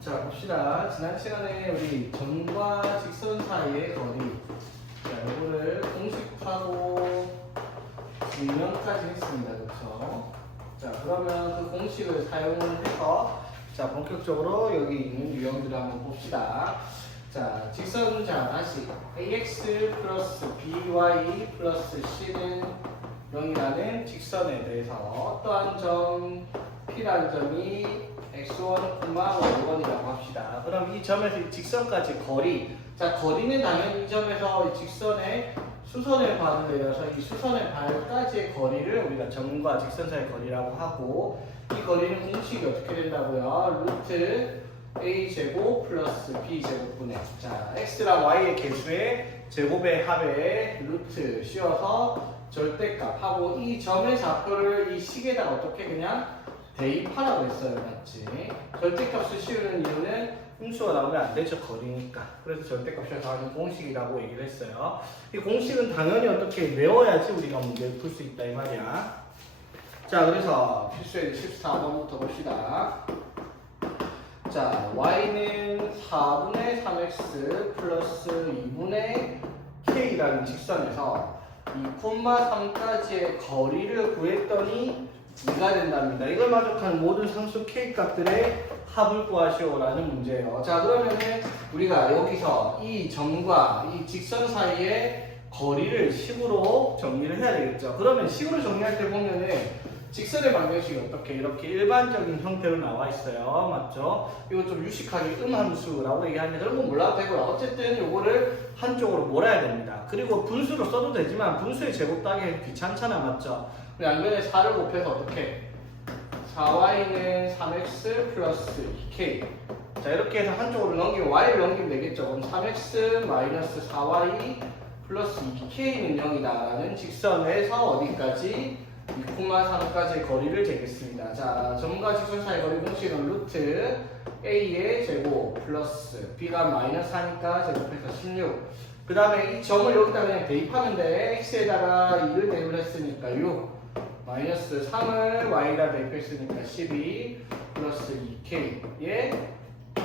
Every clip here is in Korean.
자, 봅시다. 지난 시간에 우리 점과 직선 사이의 거리. 자, 이거를 공식하고 증명까지 했습니다. 그렇죠? 자, 그러면 그 공식을 사용을 해서 자, 본격적으로 여기 있는 유형들을 한번 봅시다. 자, 직선 자 다시 ax 플러스 by 플러스 c는 0이라는 직선에 대해서 어떠한 점 p라는 점이 x1, y1이라고 합시다. 그럼 이 점에서 이 직선까지 거리. 자, 거리는 당연히 이 점에서 이 직선의 수선의 발을 내려서 이 수선의 발까지의 거리를 우리가 점과 직선 사이의 거리라고 하고, 이 거리는 공식이 어떻게 된다고요? 루트 a제곱 플러스 b제곱분의 자, x랑 y의 개수의 제곱의 합의 루트 씌워서 절대값하고, 이 점의 좌표를 이 식에다가 어떻게 그냥 대입하라고 했어요. 맞지? 절대값을 씌우는 이유는 음수가 나오면 안 되죠. 거리니까. 그래서 절대값이 나오는 공식이라고 얘기를 했어요. 이 공식은 당연히 어떻게 외워야지 우리가 문제를 풀 수 있다 이 말이야. 자, 그래서 필수의 14번부터 봅시다. 자, y는 4분의 3x 플러스 2분의 k라는 직선에서 2,3까지의 거리를 구했더니 2가 된답니다. 이걸 만족하는 모든 상수 k 값들의 합을 구하시오라는 문제예요. 자, 그러면은 우리가 여기서 이 점과 이 직선 사이의 거리를 식으로 정리를 해야 되겠죠. 그러면 식으로 정리할 때 보면은 직선의 방정식이 어떻게 이렇게 일반적인 형태로 나와 있어요. 맞죠? 이거 좀 유식하게 음함수라고 얘기하는데 그런 건 몰라도 되고요. 어쨌든 이거를 한쪽으로 몰아야 됩니다. 그리고 분수로 써도 되지만 분수의 제곱 따기 귀찮잖아. 맞죠? 양변에 4를 곱해서 어떻게? 4y는 3x 플러스 2k. 자, 이렇게 해서 한쪽으로 넘기면 y를 넘기면 되겠죠. 그럼 3x 마이너스 4y 플러스 2k는 0이다 라는 직선에서 어디까지? 2,3까지의 거리를 재겠습니다. 자, 점과 직선 사이 거리 공식은 루트 a의 제곱 플러스 b가 마이너스 하니까 제곱해서 16. 그 다음에 이 점을 여기다 그냥 대입하면 돼. x에다가 2를 대입을 했으니까 6 마이너스 3을 y에다 대입했으니까 12 플러스 2k의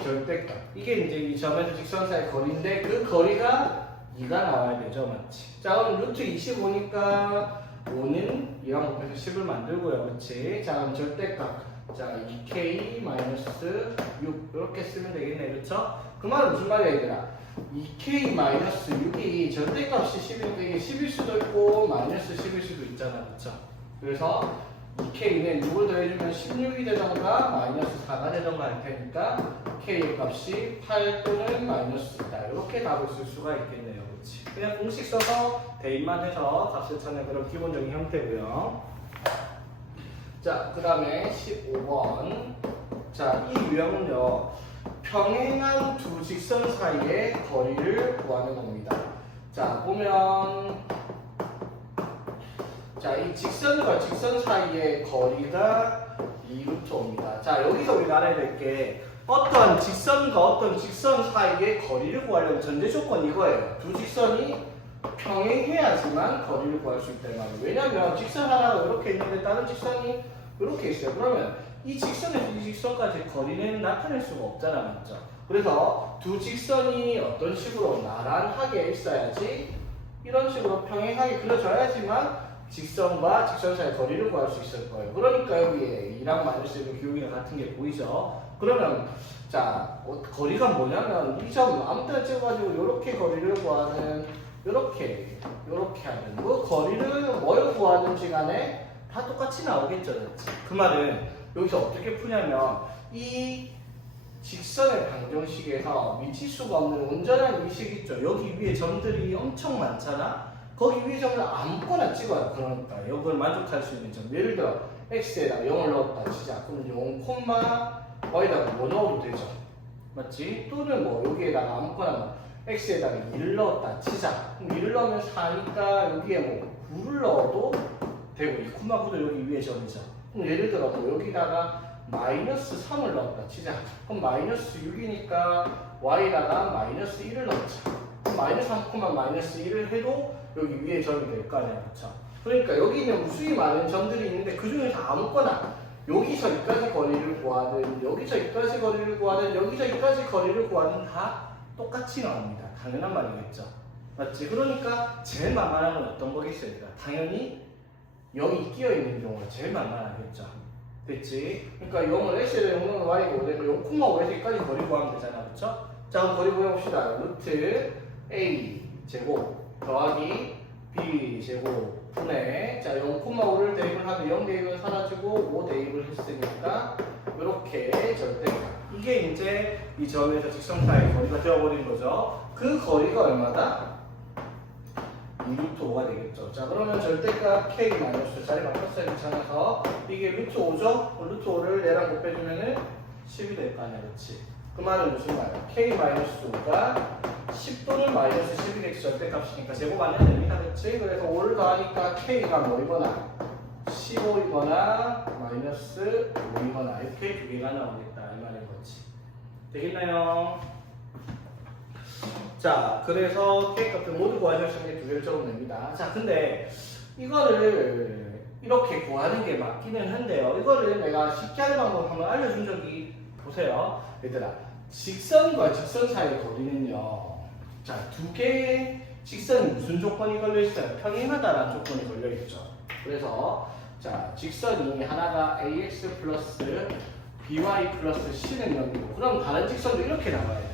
절대값. 이게 이제 이 점에서 직선 사이 거리인데 그 거리가 2가 나와야 되죠. 맞지? 자, 그럼 루트 25니까 5는 2랑 곱해서 10을 만들고요. 그렇지? 자, 그럼 절대값. 자, 2k 마이너스 6 이렇게 쓰면 되겠네. 그렇죠? 그 말은 무슨 말이야 얘들아? 2k 마이너스 6이 절대값이 10인데 이게 10일 수도 있고 마이너스 10일 수도 있잖아. 그렇죠? 그래서 2k는 6을 더해주면 16이 되던가 마이너스 4가 되던가 할 테니까 k의 값이 8 또는 마이너스 2다. 이렇게 답을 쓸 수가 있겠네요. 그렇지? 그냥 공식 써서 대입만 해서 값을 찾는 그런 기본적인 형태고요. 자, 그 다음에 15번. 자, 이 유형은요, 평행한 두 직선 사이의 거리를 구하는 겁니다. 자, 보면 자, 이 직선과 직선 사이의 거리가 2루트 5입니다. 자, 여기서 우리가 알아야 될 게 어떤 직선과 어떤 직선 사이의 거리를 구하려면 전제 조건이 이거예요. 두 직선이 평행해야지만 거리를 구할 수 있다는 말이에요. 왜냐면 직선 하나가 이렇게 있는데 다른 직선이 이렇게 있어요. 그러면 이 직선에서 이 직선까지 거리는 나타낼 수가 없잖아. 맞죠? 그래서 두 직선이 어떤 식으로 나란하게 있어야지 이런 식으로 평행하게 그려져야지만 직선과 직선 사이 거리를 구할 수 있을 거예요. 그러니까 여기에 2랑 마이너스 1의 기울기가 같은 게 보이죠? 그러면 자, 거리가 뭐냐면 이 점 아무 때나 찍어가지고 이렇게 거리를 구하는 이렇게 하는 그 거리를 뭘 구하든지 간에 다 똑같이 나오겠죠. 그렇지? 그 말은 여기서 어떻게 푸냐면 이 직선의 방정식에서 미치수가 없는 온전한 위식 있죠. 여기 위에 점들이 엄청 많잖아. 거기 위에 점을 아무거나 찍어요. 그러니까 이걸 만족할 수 있는 점. 예를 들어 x에다가 0을 넣었다 치자. 그럼 0, y에다가 뭐 넣어도 되죠. 맞지? 또는 뭐 여기에다가 아무거나 뭐 x에다가 2를 넣었다 치자. 그럼 2를 넣으면 4니까 여기에 뭐 9를 넣어도 되고 2,9도 여기 위에 점이죠. 그럼 예를 들어 뭐 여기다가 마이너스 3을 넣었다 치자. 그럼 마이너스 6이니까 y에다가 마이너스 1을 넣자. 그럼 마이너스 3, 마이너스 1을 해도 여기 위에 점이 될 거 아니야. 그쵸? 그러니까 여기 있는 수이 많은 점들이 있는데 그 중에서 아무거나 여기서 여기까지 거리를 구하든 여기서 여기까지 거리를 구하든 여기서 여기까지 거리를 구하든 다 똑같이 나옵니다. 당연한 말이겠죠. 맞지? 그러니까 제일 만만한 건 어떤 거겠습니까? 당연히 여기 끼어있는 경우가 제일 만만하겠죠. 됐지? 그러니까 0을 x를 0은 y고 0,5에서 여기까지 거리 구하면 되잖아. 그쵸? 자 그럼 거리 구해봅시다. 루트 a 제곱 더하기 b 제곱 분의 자 0,5를 대입을 하면 0 대입은 사라지고 5 대입을 했으니까 이렇게 절대값 이게 이제 이 점에서 직선 사이의 거리가 되어버린 거죠. 그 거리가 얼마다? 2루트 5가 되겠죠. 자 그러면 절대값 k 마이너스 자리 바꿨어야 괜찮아서 이게 루트 5죠? 루트 5를 얘랑 곱해주면은 10이 될 거 아니야. 그렇지? 그 말은 무슨 말이야? k 마이너스 5가 10 또는 마이너스 10이 절대값이니까 제곱 안 해야 됩니다. 그렇지? 그래서 5를 더하니까 k가 뭐이거나 15이거나 마이너스 5이거나 이렇게 두 개가 나오겠다 이 말인 거지. 되겠나요? 자 그래서 k값을 모두 구하셔서 두 개를 적어냅니다. 자 근데 이거를 이렇게 구하는 게 맞기는 한데요. 이거를 내가 쉽게 하는 방법 한번 알려준 적이 보세요. 얘들아 직선과 직선 사이의 거리는요. 자 두 개의 직선이 무슨 조건이 걸려있어요? 평행하다라는 조건이 걸려있죠. 그래서 자 직선이 하나가 ax 플러스 by 플러스 c는 0이고 그럼 다른 직선도 이렇게 나와야 돼.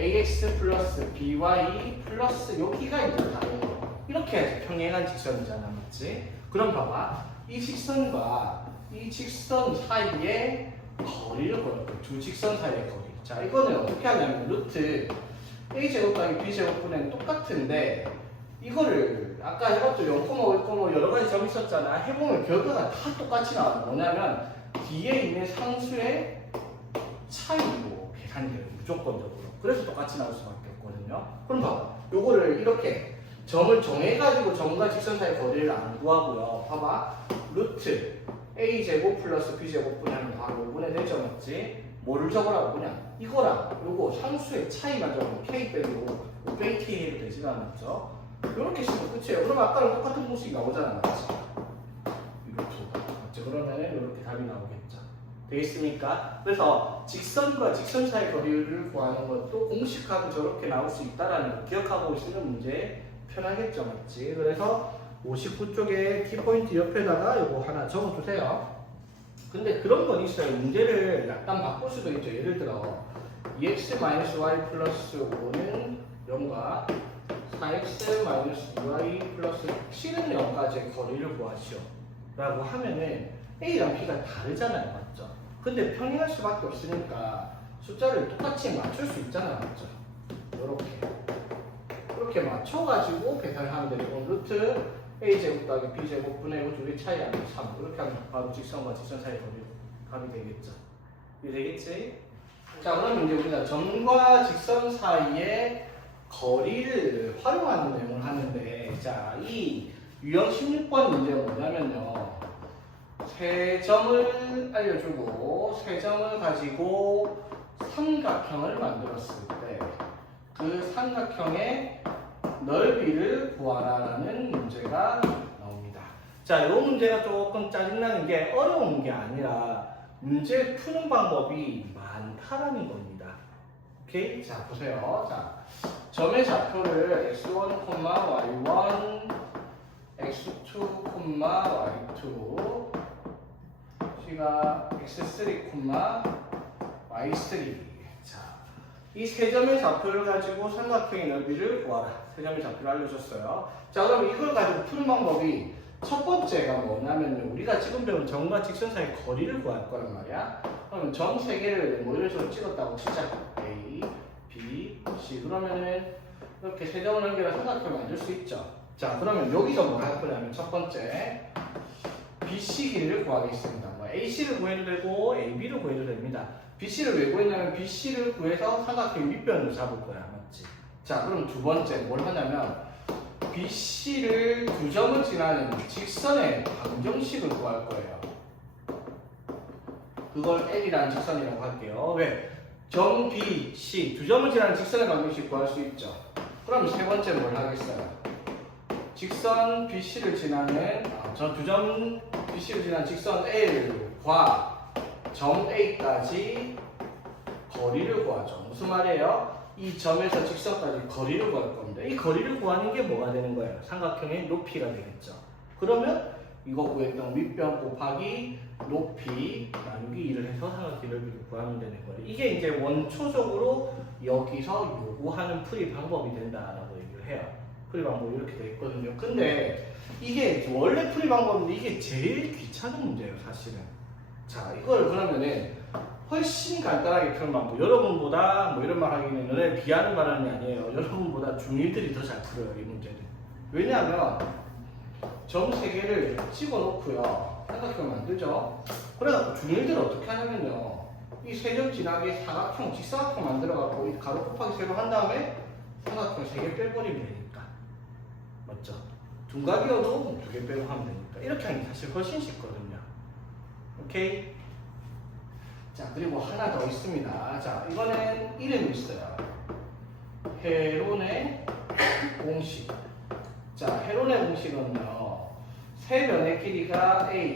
ax 플러스 by 플러스 여기가 이제 다른 거 이렇게 해서 평행한 직선이잖아. 맞지? 그럼 봐봐 이 직선과 이 직선 사이의 거리를 구할 거야. 두 직선 사이의 거리. 자 이거는 어떻게 하냐면 루트 a제곱 더하기 b제곱분은 똑같은데 이거를 아까 해봤죠. 0,5, 1,5 여러 가지 점 있었잖아. 해보면 결과가 다 똑같이 나와요. 뭐냐면 뒤에 있는 상수의 차이로 계산돼요. 무조건적으로. 그래서 똑같이 나올 수밖에 없거든요. 그럼 봐봐. 요거를 이렇게 점을 정해가지고 점과 직선 사이 거리를 안 구하고요. 봐봐. 루트 a제곱 플러스 b제곱분이 하면 바로 5분의 4점 맞지? 뭐를 적으라고 그냥 이거랑 요거 상수의 차이만 적으면 k 빼고 5 빼기 k 해도 되지가 않았죠? 이렇게 쓰면 끝이에요. 그럼 아까랑 똑같은 공식이 나오잖아. 맞지? 이렇게 맞지? 그러면 이렇게 답이 나오겠죠. 되겠습니까? 그래서 직선과 직선 사이 거리를 구하는 것도 공식하고 저렇게 나올 수 있다라는 거 기억하고 있으면 문제 편하겠죠. 맞지? 그래서 59쪽에 키포인트 옆에다가 요거 하나 적어두세요. 근데 그런 건 있어요. 문제를 약간 바꿀 수도 있죠. 예를 들어 2x-y 플러스 5는 0과 4x-2y 플러스 7은 0까지의 거리를 구하시오 라고 하면은 a랑 b가 다르잖아요. 맞죠? 근데 평행할 수밖에 없으니까 숫자를 똑같이 맞출 수 있잖아요. 맞죠? 이렇게 맞춰가지고 계산하면 되고 루트 a제곱 더하기 b제곱분의 이 두 개 차이 아니고 3 이렇게 하면 바로 직선과 직선 사이 거리 값이 되겠죠. 이게 되겠지? 자 그럼 이제 우리가 점과 직선 사이의 거리를 활용하는 내용을 하는데 자 이 유형 16번 문제가 뭐냐면요. 세 점을 알려주고 세 점을 가지고 삼각형을 만들었을 때 그 삼각형의 넓이를 구하라는 문제가 나옵니다. 자, 이 문제가 조금 짜증나는 게 어려운 게 아니라 문제 푸는 방법이 많다라는 겁니다. 오케이? 자, 보세요. 자, 점의 좌표를 x1, y1, x2, y2, C가 x3, y3. 자, 이 세 점의 좌표를 가지고 삼각형의 넓이를 구하라. 세 점의 좌표를 알려줬어요. 자, 그럼 이걸 가지고 푸는 방법이 첫 번째가 뭐냐면요. 우리가 지금 배운 점과 직선 사이 거리를 구할 거란 말이야. 그럼 점 세 개를 뭐 이런 식으로 찍었다고 치자. A, B, C. 그러면은 이렇게 세 점을 연결해서 삼각형을 만들 수 있죠. 자, 그러면 여기서 뭐 할 거냐면 첫 번째 BC 길이를 구하겠습니다. 뭐 AC를 구해도 되고 AB를 구해도 됩니다. BC를 왜 구했냐면 BC를 구해서 삼각형 밑변으로 잡을 거야. 맞지? 자, 그럼 두 번째 뭘 하냐면 BC를 두 점을 지나는 직선의 방정식을 구할 거예요. 그걸 L이라는 직선이라고 할게요. 왜? 점 B, C 두 점을 지나는 직선의 방정식 구할 수 있죠. 그럼 세 번째 뭘 하겠어요? 직선 BC를 지나는 저 두 점 BC를 지난 직선 L과 점 A까지 거리를 구하죠. 무슨 말이에요? 이 점에서 직선까지 거리를 구할 겁니다. 이 거리를 구하는 게 뭐가 되는 거예요? 삼각형의 높이가 되겠죠. 그러면 이거 구했던 윗변 곱하기 높이 나누기 2를 해서 삼각형 넓이를 구하면 되는 거예요. 이게 이제 원초적으로 여기서 요구하는 풀이 방법이 된다라고 얘기를 해요. 풀이 방법이 이렇게 돼 있거든요. 근데 이게 원래 풀이 방법인데 이게 제일 귀찮은 문제예요, 사실은. 자, 이걸 그러면은 훨씬 간단하게 푸는 방법. 여러분보다 뭐 이런 말 하기는 너네 비하는 발언이 아니에요. 여러분보다 중1들이 더 잘 풀어요, 이 문제는. 왜냐하면 점 3개를 찍어놓고요. 삼각형 만들죠. 그래서 중1들은 어떻게 하냐면요. 이 세 점 지나게 사각형, 직사각형 만들어갖고 이 가로 곱하기 세로 한 다음에 삼각형 3개 빼버리면 되니까. 맞죠? 둔각이어도 2개 빼고 하면 되니까. 이렇게 하는 게 사실 훨씬 쉽거든요. 오케이? 자, 그리고 하나 더 있습니다. 자, 이거는 이름이 있어요. 헤론의 공식. 자, 헤론의 공식은요, 세 변의 길이가 A,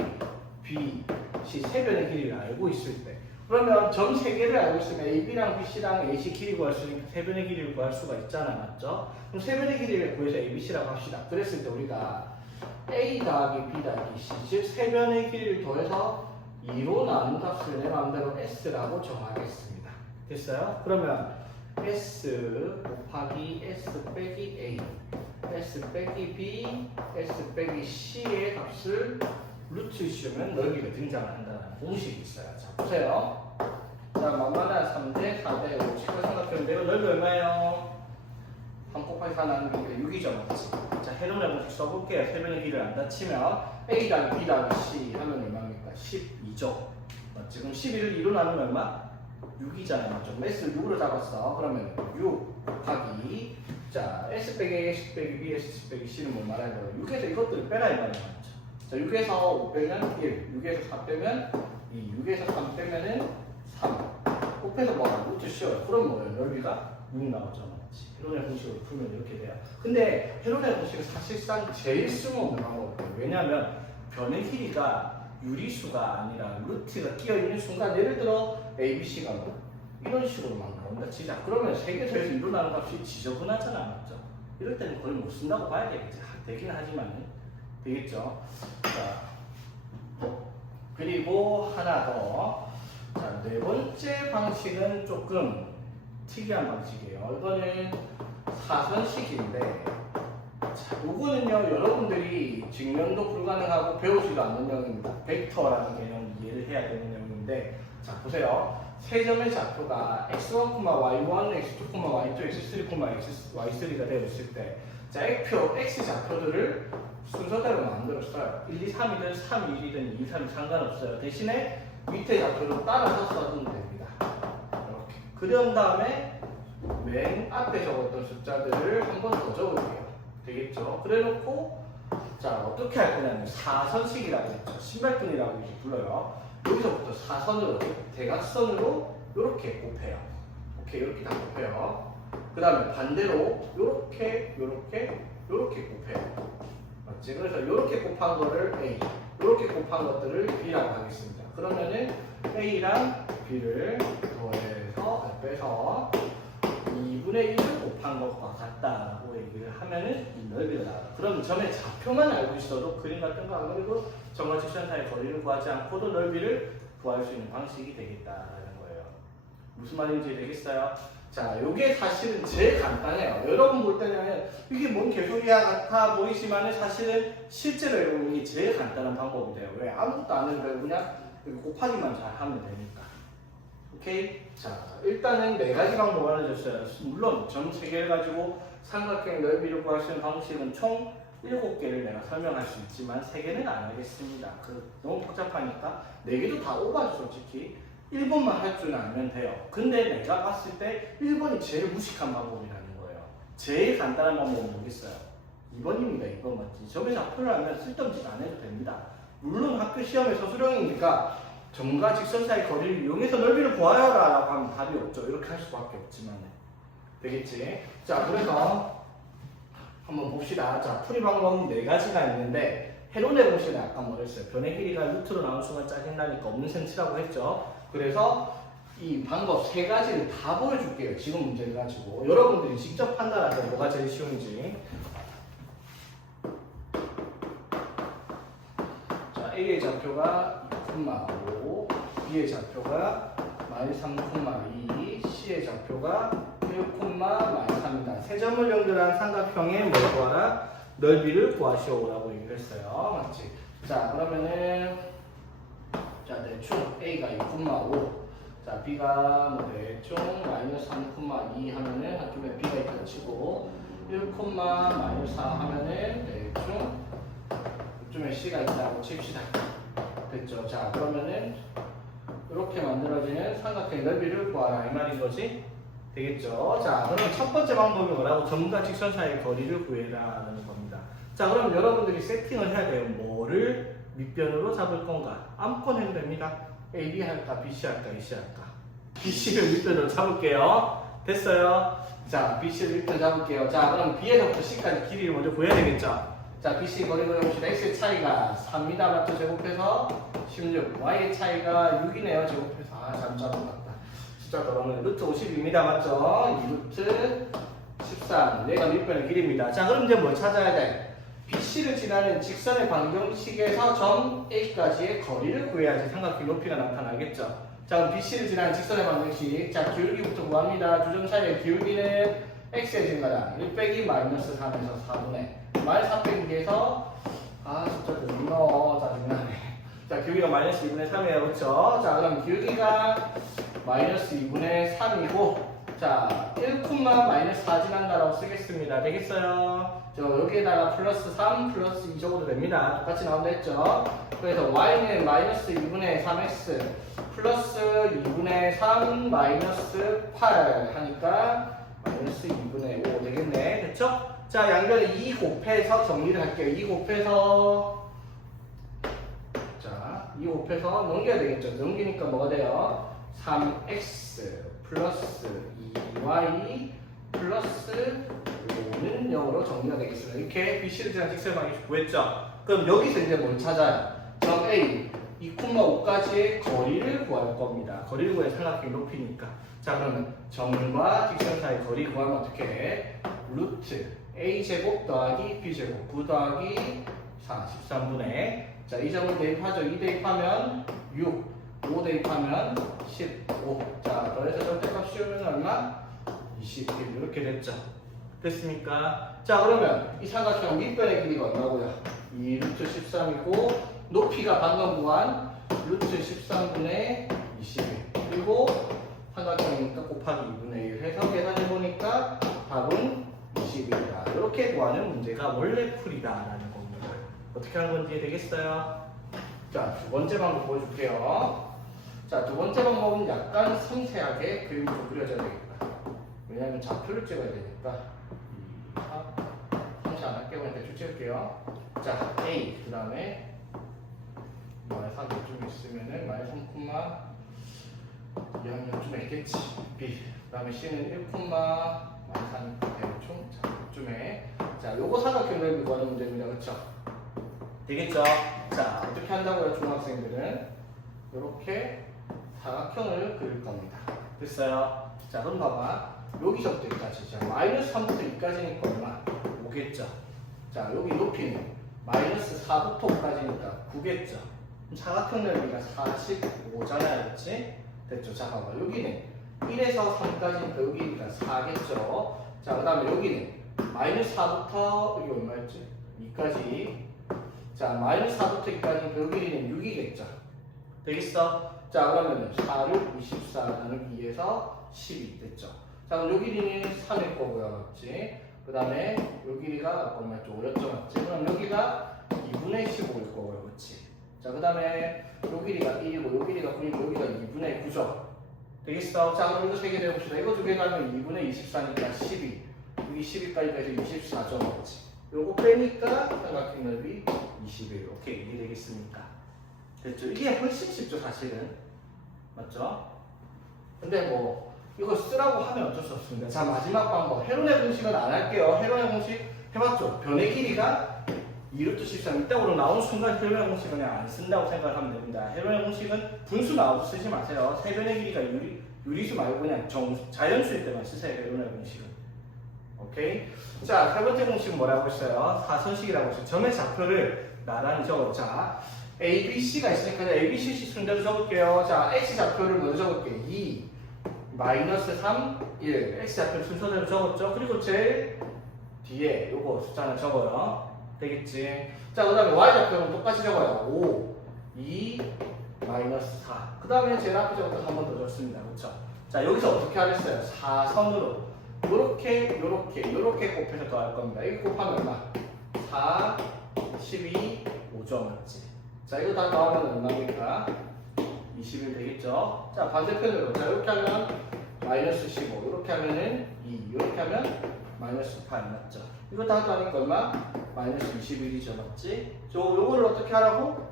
B, C 세 변의 길이를 알고 있을 때, 그러면 점 3개를 알고 있으면 A, B랑 B, C랑 A, C 길이 구할 수 있으니까 세 변의 길이를 구할 수가 있잖아, 맞죠? 그럼 세 변의 길이를 구해서 A, B, C라고 합시다. 그랬을 때 우리가 A 더하기 B 더하기 C, 즉 세 변의 길이를 더해서 2로 나눈 값을 내 마음대로 S라고 정하겠습니다. 됐어요? 그러면 S 곱하기 S 빼기 A, S 빼기 B, S 빼기 C의 값을 루트 씌우면 넓이가 등장한다는 공식이 있어요. 자, 보세요. 자, 만만한 3대, 4대, 5, 7대 삼각형인데 넓이 얼마예요? 3 곱하기 4 나누니까 6이죠, 맞지? 자, 헤론의 공식 써볼게요. 세 변의 길이를 안 다치면 A 더하기 B 더하기 C 하면 얼마입니까? 12죠. 맞지? 그럼 11을 2로 나누면 얼마? 6이잖아요. 맞죠? S를 6으로 잡았어. 그러면 6 곱하기 자, S 빼기 A, S 빼기 B, S 빼기 C는 뭐 말하는 거예요? 6에서 이것들을 빼라 이 말이에요. 맞죠? 자, 6에서 5 빼면 1, 6에서 4 빼면 2, 6에서 3 빼면은 3. 곱해서 뭐하고 루트 씌워요. 그럼 뭐예요? 넓이가 6 나오죠. 맞지? 헤론의 공식으로 풀면 이렇게 돼요. 근데 헤론의 공식은 사실상 제일 쓸모없는 방법이에요. 왜냐하면 변의 길이가 유리수가 아니라 루트가 끼어있는 순간, 예를 들어 A, B, C가 뭐 이런 식으로 막 나온다 치자. 그러면 3개 더해서 일어나는 값이 지저분하잖아, 맞죠? 이럴 때는 거의 못 쓴다고 봐야 되겠지. 되긴 하지만 되겠죠. 자, 그리고 하나 더. 자, 네 번째 방식은 조금 특이한 방식이에요. 이거는 사선식인데, 자, 이거는요, 여러분들이 직면도 불가능하고 배우지도 않는 내용입니다. 벡터라는 개념 이해를 해야 되는 내용인데, 자, 보세요. 세 점의 좌표가 x1, y1, x2, y2, x3, y3가 되어 있을 때, 자, x 좌표들을 순서대로 만들었어요. 1, 2, 3이든 3, 1이든 2, 3이 상관없어요. 대신에 밑에 좌표를 따라서 써주면 됩니다. 이렇게. 그런 다음에 맨 앞에 적었던 숫자들을 한 번 더 적을게요. 되겠죠? 그래 놓고, 자, 어떻게 할 거냐면 사선식이라고 했죠. 신발끈이라고 이렇게 불러요. 여기서부터 사선으로, 대각선으로 이렇게 곱해요. 오케이, 이렇게 다 곱해요. 그 다음에 반대로 이렇게 곱해요. 맞지? 그래서 이렇게 곱한 거를 A, 이렇게 곱한 것들을 B라고 하겠습니다. 그러면은 A랑 B를 더해서 빼서 2분의 1을 곱한 것과 같다라고 얘기를 하면은 이 넓이가 나와요. 그럼 점의 좌표만 알고 있어도 그림 같은 거 안 그리고 점과 직선 사이의 거리를 구하지 않고도 넓이를 구할 수 있는 방식이 되겠다라는 거예요. 무슨 말인지 되겠어요? 자, 이게 사실은 제일 간단해요. 여러분 볼 때는 이게 뭔 개소리야 같아 보이지만 사실은 실제로 여러분 이게 제일 간단한 방법이 돼요. 왜? 아무것도 안 해도 그냥 곱하기만 잘 하면 되니까. 오케이? 자, 일단은 4가지 방법 알려줬어요. 물론 점 3개를 가지고 삼각형 넓이를 구할 수 있는 방식은 총 7개를 내가 설명할 수 있지만 3개는 안 하겠습니다. 너무 복잡하니까 4개도 다 오바죠, 솔직히. 1번만 할 줄 알면 돼요. 근데 내가 봤을 때 1번이 제일 무식한 방법이라는 거예요. 제일 간단한 방법은 뭐겠어요? 2번입니다. 2번 맞지? 점의 좌표를 알면 쓸데없는 짓 안 해도 됩니다. 물론 학교 시험에서 수령이니까 점과 직선 사이 거리를 이용해서 넓이를 구하여라 라고 하면 답이 없죠. 이렇게 할 수밖에 없지만 되겠지? 자, 그래서 한번 봅시다. 자, 풀이 방법은 4가지가 있는데 헤론의 공식은 아까 뭐랬어요? 변의 길이가 루트로 나온 순간 짜증나니까 없는 셈 치라고 했죠. 그래서 이 방법 세 가지를 다 보여줄게요. 지금 문제를 가지고 여러분들이 직접 판단하세요. 뭐가 제일 쉬운지. 자, A의 좌표가 2,5, B의 좌표가 -3,2, C의 좌표가 1,-3입니다. 세 점을 연결한 삼각형의 뭘 구하라? 넓이를 구하시오라고 얘기를 했어요. 맞지? 자, 그러면은 자, 대충 A가 2,5, 자, B가 뭐 대충 -3,2 하면은 한쪽에 B가 있다 치고 1,-4 하면은 대충 이쯤에 C가 있다고 칩시다. 됐죠? 자, 그러면은 이렇게 만들어지는 삼각형의 넓이를 구하라 이 말인 거지? 되겠죠? 자, 그러면 첫 번째 방법이 뭐라고? 점과 직선 사이의 거리를 구해라라는 겁니다. 자, 그럼 여러분들이 세팅을 해야 돼요. 뭐를 밑변으로 잡을 건가? 아무거나 해도 됩니다. AB 할까? BC 할까? AC 할까? BC를 밑변으로 잡을게요. 됐어요? 자, BC를 밑변 잡을게요. 자, 그럼 B에서부터 C까지 길이를 먼저 구해야 되겠죠? 자, BC 거리 구해봅시다. X의 차이가 3이다 맞죠? 제곱해서 16. Y의 차이가 6이네요. 제곱해서. 아, 잠깐 맞다. 숫자 더러면 루트 52입니다. 맞죠? 2루트 13. 얘가 밑변의 길이입니다. 자, 그럼 이제 뭘 찾아야 돼? BC를 지나는 직선의 방정식에서 점 A까지의 거리를 구해야지 삼각형 높이가 나타나겠죠. 자, 그럼 BC를 지나는 직선의 방정식. 자, 기울기부터 구합니다. 두 점 사이의 기울기는 X의 증가량 1 빼기 마이너스 3에서 4분의 -4 빼기 2에서 아, 숫자들 너무 짜증나네. 자, 기울기가 -2분의 3이에요. 그렇죠? 자, 그럼 기울기가 -2분의 3이고 자, 1,-4 지난다라고 쓰겠습니다. 되겠어요? 저 여기에다가 +3 +2 적어도 됩니다. 똑같이 나온다 했죠? 그래서 y는 -2분의 3x +2분의 3 -8 하니까 -2분의 5 되겠네. 됐죠? 자, 양변을 2 곱해서 정리를 할게요. 2 곱해서 자, 2 곱해서 넘겨야 되겠죠? 넘기니까 뭐가 돼요? 3x 플러스 2y 플러스 5는 0으로 정리가 되겠습니다. 이렇게 BC를 지난 직선의 방정식 구했죠? 그럼 여기서 이제 뭘 찾아요? 점 A 2,5까지의 거리를 구할 겁니다. 거리를 구해 삼각형의 높이니까. 자, 그러면 점과 직선 사이 거리 구하면 어떻게 해? 루트 A제곱 더하기 B제곱 9 더하기 4 13분의 자, 이 점을 대입하죠. 2 대입하면 6 5 대입하면 15. 자, 더해서 절대값 씌우면 얼마? 21. 이렇게 됐죠. 됐습니까? 자, 그러면 이 삼각형 밑변의 길이가 얼마고요? 2루트 13이고 높이가 방금 구한 루트 13분의 21. 그리고 삼각형이니까 곱하기 2분의 1 해서 계산해보니까 답은 20이다. 이렇게 구하는 문제가 원래 풀이다라는 겁니다. 어떻게 하는 건지 이해되겠어요? 자, 두 번째 방법 보여줄게요. 자, 두 번째 방법은 약간 섬세하게 그림이 좀 그려져야 되겠다. 왜냐하면 좌표를 찍어야 되니까. 2, 3, 3차 안 할게요. 그냥 대충 찍을게요. 자, A, 그 다음에 -3쯤 있으면은 -3,2학년쯤에 있겠지. B, 그 다음에 C는 1,-3 대충 쯤에. 자, 요거 사각형을 구하는 문제입니다. 그쵸? 되겠죠? 자, 어떻게 한다고요, 중학생들은? 이렇게 사각형을 그릴 겁니다. 됐어요? 자, 그럼 봐봐. 여기서부터 여기까지. 자, -3부터 2까지니까 얼마? 5겠죠? 자, 여기 높이는 -4부터 5까지니까 9겠죠? 그럼 사각형 넓이가 45잖아요. 그렇지? 됐죠? 자, 봐봐. 여기는 1에서 3까지니까 여기가 4겠죠? 자, 그 다음에 여기는 -4부터 여기 얼마였지? 2까지. 자, -4부터 2까지니까 여기는 6이겠죠? 되겠어? 자, 그러면 4를 24 나누기 2에서 12 됐죠? 자, 그럼 요 길이는 3일 거고요. 맞지? 그 다음에 요 길이가 얼마였죠? 5였죠? 맞지? 그럼 여기가 2분의 15일 거고요. 그렇지? 자, 그 다음에 요 길이가 1이고 요 길이가 9이고 여기가 2분의 9죠? 되겠어? 자, 그럼 이거 세 개 내봅시다. 이거 두 개 가면 2분의 24니까 12. 여기 12까지 해서 24죠? 맞지? 요거 빼니까 삼각형 넓이 21. 오케이, 이게 되겠습니까? 됐죠? 이게 훨씬 쉽죠, 사실은. 맞죠? 근데 뭐 이거 쓰라고 하면 어쩔 수 없습니다. 자, 마지막 방법. 헤론의 공식은 안 할게요. 헤론의 공식 해봤죠? 변의 길이가 2루트 13 이따구로 나온 순간 헤르미아 공식은 그냥 안 쓴다고 생각하면 됩니다. 헤르미아 공식은 분수 나와도 쓰지 마세요. 세변의 길이가 유리수 말고 그냥 자연수일 때만 쓰세요. 헤르미아 공식은. 오케이? 자, 세 번째 공식은 뭐라고 했어요? 사선식이라고 했어요. 점의 좌표를 나란히 적었자 A, B, C가 있으니까 A, B, C 순서대로 적을게요. 자, X 좌표를 먼저 적을게요. 2, 마이너스 3, 1. X 좌표 순서대로 적었죠? 그리고 제일 뒤에 요거 숫자는 적어요. 되겠지? 자, 그 다음에 Y 좌표는 똑같이 적어요. 5, 2, 마이너스 4. 그 다음에 제일 앞에 적었던 한 번 더 적습니다. 그렇죠? 자, 여기서 어떻게 하겠어요? 4선으로 요렇게 곱해서 더할 겁니다. 이거 곱하면 얼마? 4, 12, 5죠. 맞지? 자, 이거 다 더하면 얼마입니까? 21 되겠죠? 자, 반대편으로. 자, 이렇게 하면 마이너스 15. 이렇게 하면은 2. 이렇게 하면 마이너스 8. 맞죠? 이거 다 더하니까 얼마? 마이너스 21이죠. 맞지? 요거를 어떻게 하라고?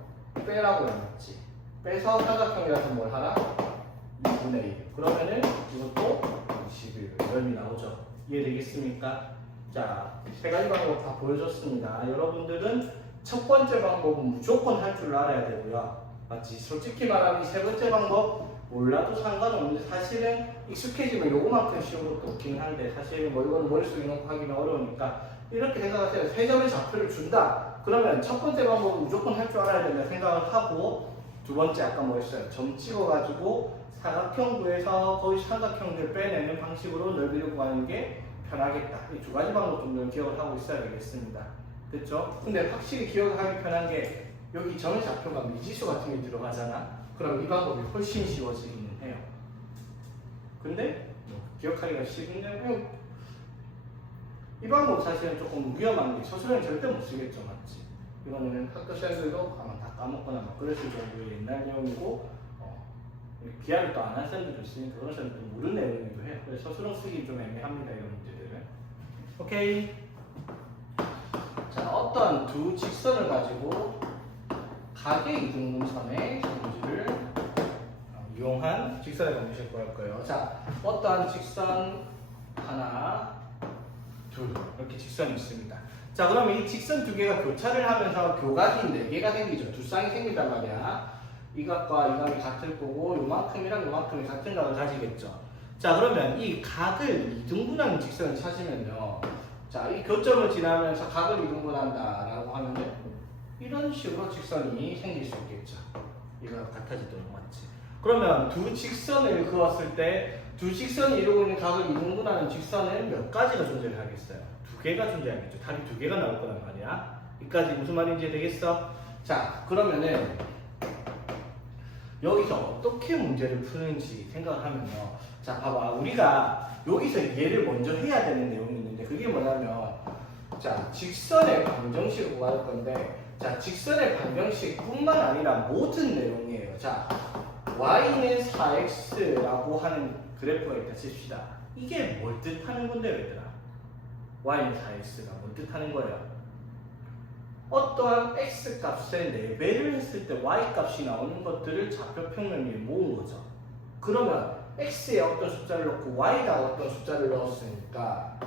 빼라고요. 맞지? 빼서 삼각형이라서 뭘 하라? 2분의 1. 그러면은 이것도 21. 열이 나오죠. 이해되겠습니까? 자, 세 가지 방법 다 보여줬습니다. 여러분들은 첫 번째 방법은 무조건 할 줄 알아야 되고요. 맞지? 솔직히 말하면 이 세 번째 방법 몰라도 상관없는데 사실은 익숙해지면 요거만큼 쉬운 것도 없긴 한데 사실은 뭐 이건 머릿속에 넣고 하기는 어려우니까 이렇게 생각하세요. 세 점의 좌표를 준다. 그러면 첫 번째 방법은 무조건 할 줄 알아야 된다 생각을 하고 두 번째 아까 뭐 했어요? 점 찍어가지고 사각형 구해서 거의 삼각형들 빼내는 방식으로 넓이를 구하는 게 편하겠다. 이 두 가지 방법 정도는 기억을 하고 있어야 되겠습니다. 됐죠? 근데 확실히 기억하기 편한 게 여기 점의 좌표가 미지수 같은 게 들어가잖아. 그럼 이 방법이 훨씬 쉬워지기는 해요. 근데 기억하기가 쉬운데 이 방법 사실은 조금 위험한 게 서술형이 절대 못 쓰겠죠. 맞지? 이거는 학교 쌤들도 아마 다 까먹거나 막 그랬을 정도의 옛날 내용이고 기하를 또 안 한 쌤들도 있으니까 그런 쌤들도 모르는 내용이기도 해요. 그래서 서술형 쓰기 좀 애매합니다. 이런 문제들은. 오케이. 자, 어떤 두 직선을 가지고 각의 이등분선의 정지를 이용한 직선의 방정식을 구할 거예요. 자, 어떠한 직선 하나, 둘 이렇게 직선이 있습니다. 자, 그러면 이 직선 두 개가 교차를 하면서 교각이 4개가 생기죠. 두 쌍이 생긴단 말이야. 이 각과 이 각이 같을 거고 요만큼이랑 요만큼이 같은 각을 가지겠죠. 자, 그러면 이 각을 이등분하는 직선을 찾으면요. 자, 이 교점을 지나면서 각을 이등분한다라고 하면은 이런 식으로 직선이 생길 수 있겠죠. 이거 같아지도록 맞지? 그러면 두 직선을 그었을 때 두 직선이 이루고 있는 각을 이등분하는 직선은 몇 가지가 존재하겠어요? 2개가 존재하겠죠. 답이 2개가 나올 거란 말이야. 여기까지 무슨 말인지 되겠어? 자, 그러면은 여기서 어떻게 문제를 푸는지 생각을 하면요. 자, 봐봐. 우리가 여기서 얘를 먼저 해야 되는 내용이 있는데 그게 뭐냐면 자, 직선의 방정식을 구할 건데 자, 직선의 방정식뿐만 아니라 모든 내용이에요. 자, y는 4x라고 하는 그래프가 있다 칩시다. 이게 뭘 뜻하는 건데 얘들아? y는 4x가 뭘 뜻하는 거예요? 어떠한 x 값의 4배를 했을 때 y 값이 나오는 것들을 좌표 평면 위에 모은 거죠. 그러면 x에 어떤 숫자를 넣고 y에다 어떤 숫자를 넣었으니까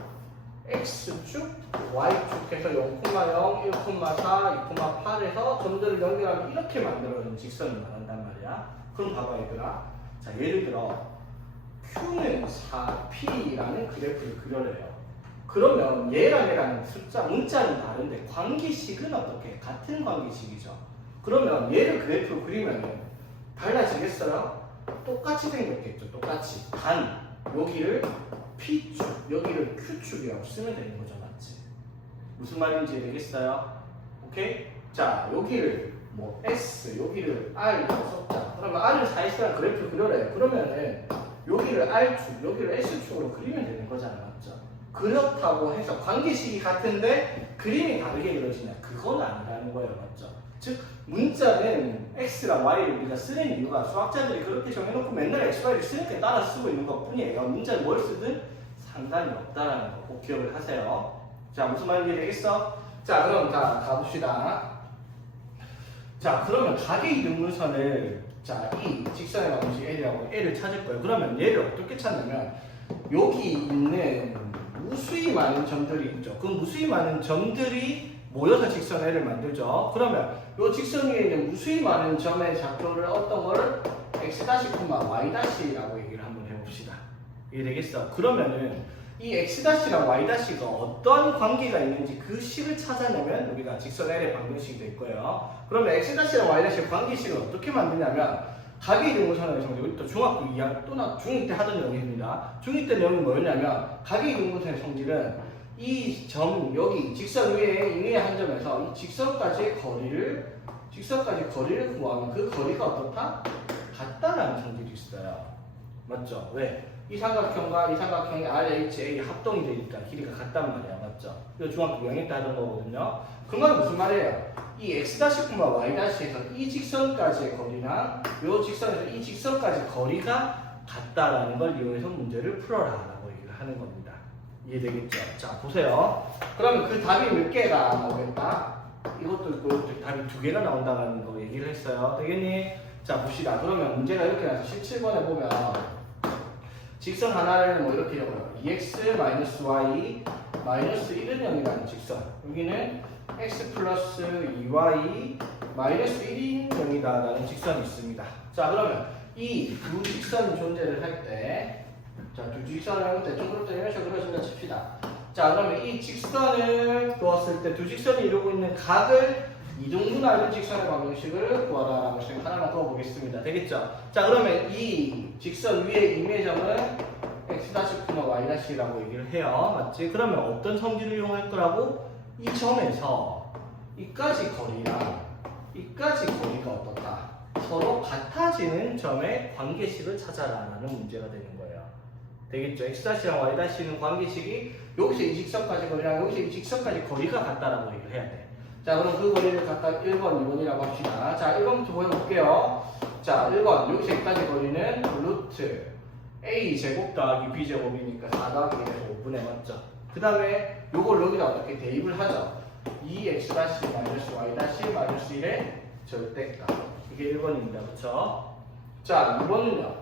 x축, y축 해서 0,0, 1,4, 2,8에서 점들을 연결하면 이렇게 만들어진 직선을 말한단 말이야. 그럼 봐봐 얘들아. 자, 예를 들어 Q는 4P라는 그래프를 그려래요. 그러면 얘랑 얘랑 숫자, 문자는 다른데 관계식은 어떻게? 같은 관계식이죠. 그러면 얘를 그래프로 그리면 달라지겠어요? 똑같이 생겼겠죠. 똑같이. 단 여기를 P축, 여기를 Q축이라고 쓰면 되는 거죠. 맞지? 무슨 말인지 되겠어요? 오케이? 자, 여기를 뭐 S, 여기를 R이라고 썼자. 그러면 R을 4X랑 그래프를 그려래요. 그러면은 여기를 R축, 여기를 S축으로 그리면 되는 거잖아. 맞죠? 그렇다고 해서 관계식이 같은데 그림이 다르게 그려지냐? 그건 아니라는 거예요. 맞죠? 즉 문자는 X랑 Y를 우리가 쓰는 이유가 수학자들이 그렇게 정해놓고 맨날 X, Y를 쓰니까 따라 쓰고 있는 것 뿐이에요. 문자는 뭘 쓰든 상관이 없다라는 거 꼭 기억을 하세요. 자, 무슨 말인지 되겠어? 자, 그럼 가봅시다. 자, 그러면 각의 이등분선을 자, 이 직선의 방정식 L이라고 L을 찾을 거예요. 그러면 얘를 어떻게 찾냐면 여기 있는 무수히 많은 점들이 있죠. 그 무수히 많은 점들이 모여서 직선 L을 만들죠. 그러면 이 직선 위에 있는 무수히 많은 점의 좌표를 어떤 거를 x-, y-라고 얘기를 한번 해봅시다. 이해 되겠어? 그러면은 이 x-랑 y-가 어떠한 관계가 있는지 그 식을 찾아내면 우리가 직선 L의 방정식이 될 거예요. 그러면 x-랑 y-의 관계식을 어떻게 만드냐면 각의 이등분선의 성질, 우리 또 중학교 2학년 또나 중2 때 하던 내용입니다. 중2 때 내용이 뭐였냐면 각의 이등분선의 성질은 이 점 여기 직선 위에 한 점에서 이 직선까지의 거리를 구하면 그 거리가 어떻다? 같다라는 성질이 있어요. 맞죠? 왜? 이 삼각형과 이 삼각형이 RHA 합동이 되니까 길이가 같단 말이야. 맞죠? 이거 중학교 2학년 때 하던 거거든요. 그 말은 무슨 말이에요? 이 x-, y-에서 이 직선까지의 거리랑 이 직선에서 이 직선까지 거리가 같다라는 걸 이용해서 문제를 풀어라 라고 얘기를 하는 겁니다. 이해되겠죠? 자, 보세요. 그러면 그 답이 몇 개가 나오겠다? 이것도 있고 이것도 답이 2개가 나온다는 거 얘기를 했어요. 되겠니? 자, 봅시다. 그러면 문제가 이렇게 나서 17번에 보면 직선 하나를 뭐 이렇게 적어요. 2x-y 마이너스 1은 0이라는 직선. 여기는 x 플러스 2y 마이너스 1이 0이다라는 직선이 있습니다. 자, 그러면 이 두 직선이 존재를 할 때, 자, 두 직선을 할 때 둥그렇게 이런 식으로 그려준다 칩시다. 자, 그러면 이 직선을 두었을 때 두 직선이 이루고 있는 각을 이등분하는 직선의 방정식을 구하라라고 하나만 그어보겠습니다. 되겠죠? 자, 그러면 이 직선 위에 임의점은 x-, y-라고 얘기를 해요. 맞지? 그러면 어떤 성질을 이용할 거라고? 이 점에서 이까지 거리랑 이까지 거리가 어떻다? 서로 같아지는 점의 관계식을 찾아라라는 문제가 되는 거예요. 되겠죠? x-랑 y-는 관계식이 여기서 이 직선까지 거리랑 여기서 이 직선까지 거리가 같다라고 얘기를 해야 돼. 자, 그럼 그 거리를 각각 1번, 2번이라고 합시다. 자, 1번부터 보여볼게요. 자, 1번 여기서 여기까지 거리는 루트 a 제곱 더하기 b 제곱이니까 4 더하기 1에서 5분의 맞죠? 그 다음에 요걸 여기다 어떻게 대입을 하죠? 2x-y-1의 절대값. 이게 1번입니다. 그쵸? 자, 2번은요.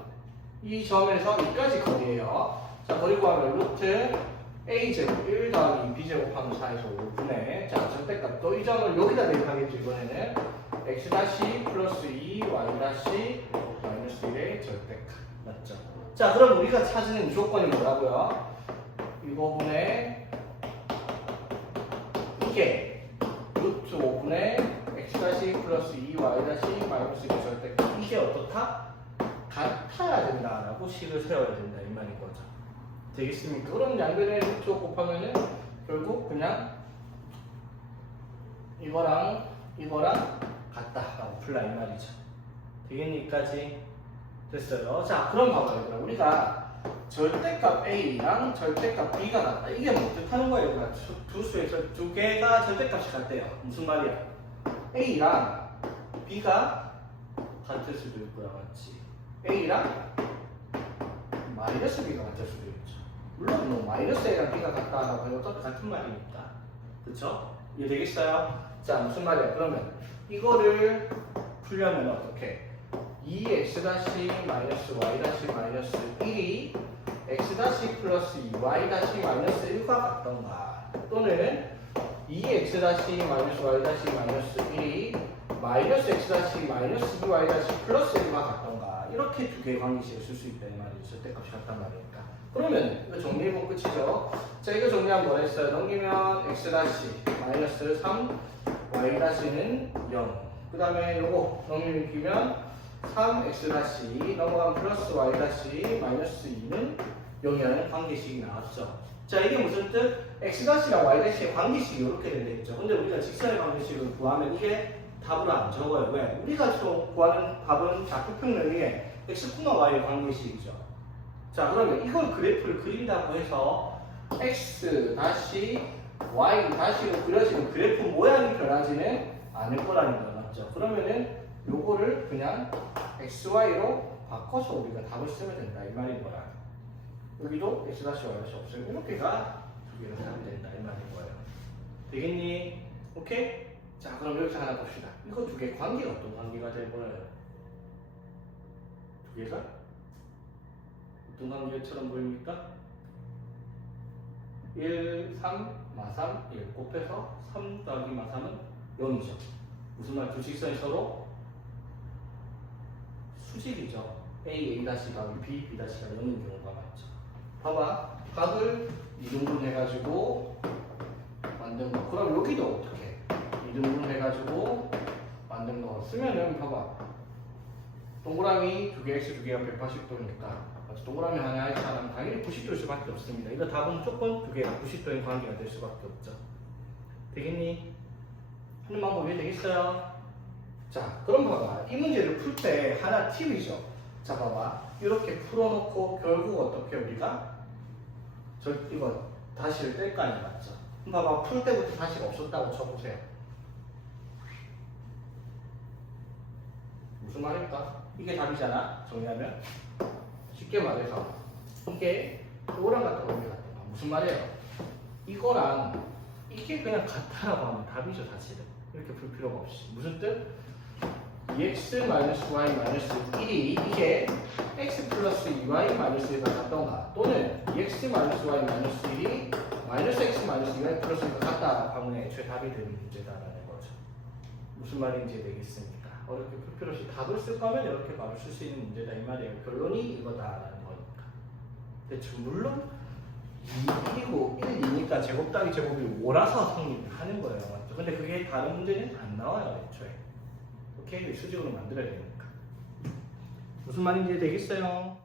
이 점에서 여기까지 거리예요. 자, 거리 구하면 루트 a제곱 1 더하기 b제곱하면 4에서 5분의 자, 절대값. 또 이 점을 여기다 대입하겠죠. 이번에는 x- 플러스 2 y-1의 절대값. 맞죠? 자, 그럼 우리가 찾는 조건이 뭐라고요? 이거분의 이게 루트 5분의 x- 플러스 2y- 마이너스 1의 절대값. 이게 어떻다? 같아야 된다라고 식을 세워야 된다 이 말인 거죠. 되겠습니까? 그럼 양변에 루트 5 곱하면은 결국 그냥 이거랑 같다라고 풀라 이 말이죠. 되겠니까지 됐어요. 자, 그럼 봐봐요. 우리가 절대값 A랑 절대값 B가 같다. 이게 뭐 뜻하는 거예요? 두 수에서 두 개가 절대값이 같대요. 무슨 말이야? A랑 B가 같을 수도 있고요. 맞지? A랑 마이너스 B가 같을 수도 있죠. 물론 뭐 마이너스 A랑 B가 같다라고 해도 어차피 같은 말이니까. 그쵸? 이해되겠어요? 자, 무슨 말이야? 그러면 이거를 풀려면 어떻게? 2x-y-1이 x- 플러스 2y-1과 같던가 또는 2x-y-1이 마이너스 x- -2y- 플러스 1과 같던가 이렇게 두 개의 관계식을 쓸 수 있다는 말이죠. 절대값이 같단 말이니까. 그러면 이거 정리해보면 끝이죠. 자, 이거 정리하면 뭐라 했어요? 넘기면 x- 마이너스 3 y-는 0. 그 다음에 요거 넘기면 3x- 넘어가면 플러스 y- 마이너스 2는 0이라는 관계식이 나왔죠. 자, 이게 무슨 뜻? x-랑 y-의 관계식이 이렇게 되겠죠. 근데 우리가 직선의 관계식을 구하면 이게 답으로 안 적어요. 왜? 우리가 구하는 답은 좌표평면위에 x, y의 관계식이죠. 자, 그러면 이걸 그래프를 그린다고 해서 x-, y-로 그려지는 그래프 모양이 변하지는 않을 거라는 거 맞죠? 그러면은 요거를 그냥 xy로 바꿔서 우리가 답을 쓰면 된다 이 말인 거야. 여기도 x-, y- 없으면 이렇게가 두 개로 하면 된다 이 말인 거예요. 되겠니? 오케이? 자, 그럼 여기서 하나 봅시다. 이거 두 개 관계가 어떤 관계가 될 거예요? 두 개가 어떤 관계처럼 보입니까? 1, 3, 1 곱해서 3 더하기 마3은 0이죠. 무슨 말? 두 직선이 서로 수직이죠. A, A' B, B' 0인 경우가 많죠. 봐봐. 각을 2등분 해가지고 만든 거. 그럼 여기도 어떻게? 2등분 해가지고 만든 거 쓰면은 봐봐. 동그라미 두 개, x 두 개가 180도니까 동그라미 하나의 차는 당연히 90도일 수밖에 없습니다. 이거 답은 무조건 두 개가 90도인 관계가 될 수밖에 없죠. 되겠니? 하는 방법이 되겠어요? 자, 그럼 봐봐. 이 문제를 풀 때 하나 팁이죠. 자, 봐봐. 이렇게 풀어놓고 결국 어떻게 우리가 이거 다시를 뗄 거 아니야, 맞죠? 그럼 봐봐. 풀 때부터 다시가 없었다고 쳐보세요. 무슨 말일까? 이게 답이잖아. 정리하면 쉽게 말해서 이게 이거랑 같은 거 같은 거 무슨 말이에요? 이거랑 이게 그냥 같다라고 하면 답이죠, 사실은. 이렇게 풀 필요가 없이. 무슨 뜻? 2x-y-1이 이게 x 플러스 2y-1가 같던가 또는 2x-y-1이 -x-2y 플러스 2가 같다 하면 애초에 답이 되는 문제다라는 거죠. 무슨 말인지 되겠습니까? 어렵게 풀 필요 없이 답을 쓸 거면 이렇게 바로 쓸 수 있는 문제다 이 말이에요. 결론이 이거다라는 거니까. 대충 물론 1이고 1, 2니까 제곱 더하기 제곱이 5라서 성립하는 거예요. 맞죠? 근데 그게 다른 문제는 안 나와요. 애초에. 오케이? 수직으로 만들어야 되니까. 무슨 말인지 되겠어요?